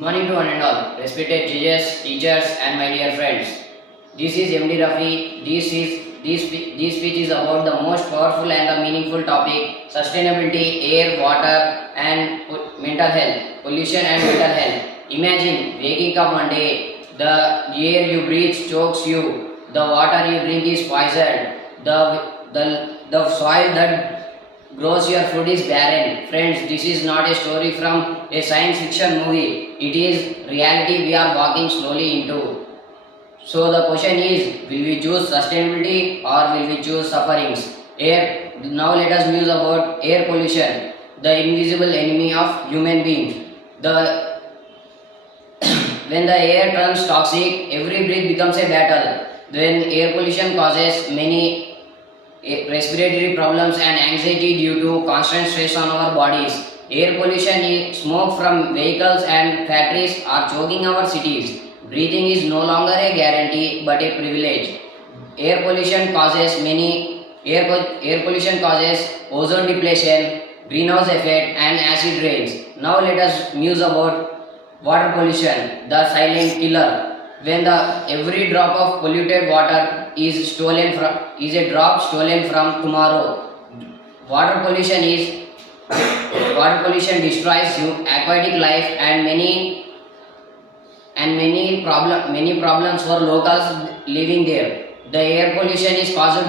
Morning to one and all, respected judges, teachers, and my dear friends. This is MD Rafi. This speech is about the most powerful and the meaningful topic: sustainability, air, water, and mental health, pollution and mental health. Imagine waking up one day, the air you breathe chokes you, the water you drink is poisoned, the soil that grows your food is barren. Friends, this is not a story from a science fiction movie. It is reality we are walking slowly into. So the question is, will we choose sustainability or will we choose sufferings? Air. Now let us muse about air pollution, the invisible enemy of human beings. The when the air turns toxic, every breath becomes a battle. When air pollution causes many respiratory problems and anxiety due to constant stress on our bodies. Air pollution is smoke from vehicles and factories are choking our cities. Breathing is no longer a guarantee but a privilege. Air pollution causes ozone depletion, greenhouse effect and acid rains. Now let us muse about water pollution, the silent killer. When the every drop of polluted water is a drop stolen from tomorrow. Water pollution is water pollution destroys aquatic life and many problems for locals living there. The air pollution is causes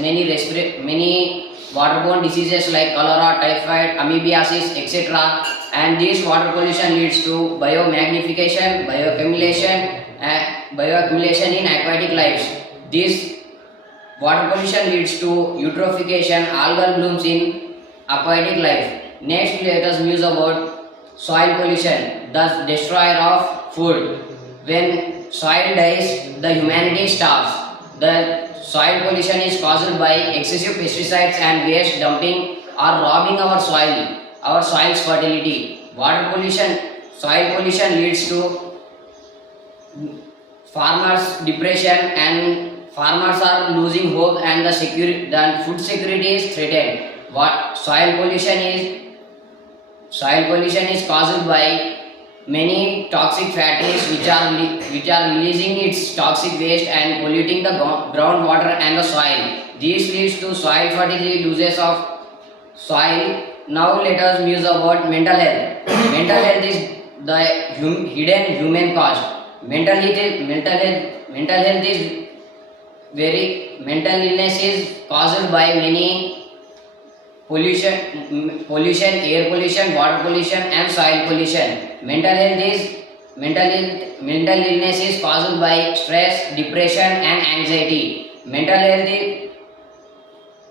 many waterborne diseases like cholera, typhoid, amoebiasis, etc. And this water pollution leads to bioaccumulation in aquatic lives. This water pollution leads to eutrophication, algal blooms in aquatic life. Next, let us muse about soil pollution, the destroyer of food. When soil dies, the humanity starves. The soil pollution is caused by excessive pesticides and waste dumping are robbing our soil's fertility. Soil pollution leads to farmers' depression and farmers are losing hope and the food security is threatened. What soil pollution is caused by many toxic factories which are releasing its toxic waste and polluting the groundwater and the soil. This leads to soil fertility, losses of soil. Now let us muse about mental health. Mental health is the hidden human cost. Mental health is mental illness is caused by many pollution, air pollution, water pollution, and soil pollution. Mental illness is caused by stress, depression, and anxiety. Mental health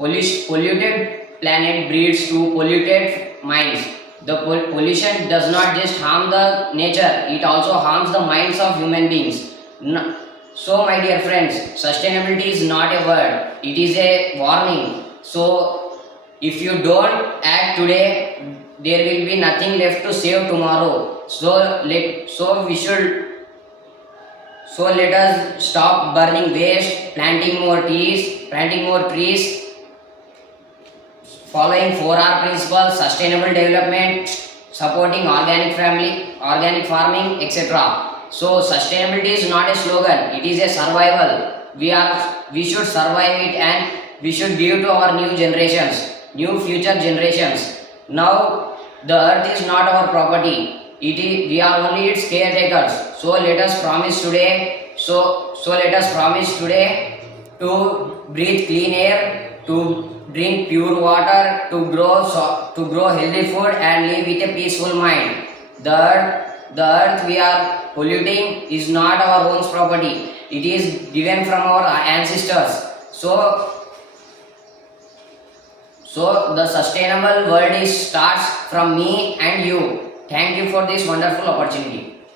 is polluted planet breeds to polluted minds. The pollution does not just harm the nature; it also harms the minds of human beings. So, my dear friends, sustainability is not a word; it is a warning. So, if you don't act today, there will be nothing left to save tomorrow. So let us stop burning waste, planting more trees, following 4R principles, sustainable development, supporting organic farming, etc. So sustainability is not a slogan; it is a survival. We should survive it and we should give to our new future generations. Now, the earth is not our property. We are only its caretakers. So let us promise today. So let us promise today to breathe clean air, to drink pure water, to grow healthy food, and live with a peaceful mind. The earth we are polluting is not our own property. It is given from our ancestors. So the sustainable world starts from me and you. Thank you for this wonderful opportunity.